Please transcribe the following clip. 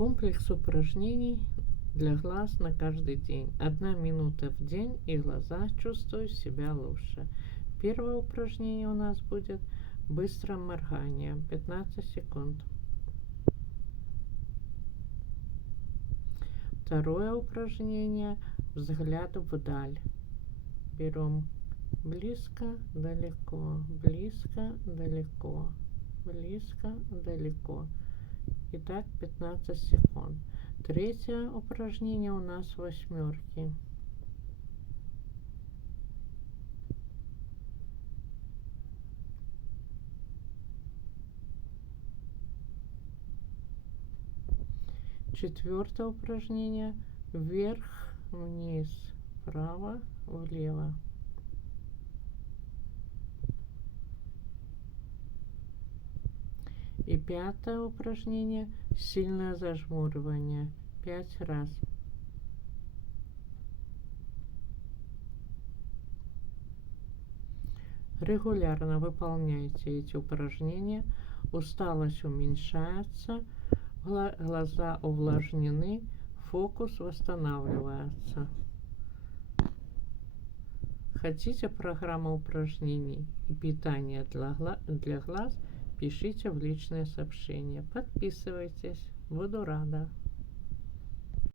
Комплекс упражнений для глаз на каждый день. 1 минута в день, и глаза чувствуют себя лучше. Первое упражнение у нас будет быстрое моргание, 15 секунд. Второе упражнение — взгляд вдаль. Берем близко, далеко, близко, далеко, близко, далеко. И так 15 секунд. Третье упражнение у нас восьмерки. Четвертое упражнение — вверх, вниз, вправо, влево. И пятое упражнение — сильное зажмуривание, 5 раз. Регулярно выполняйте эти упражнения, усталость уменьшается, глаза увлажнены, фокус восстанавливается. Хотите программу упражнений и питания для глаз? Пишите в личные сообщения. Подписывайтесь. Буду рада.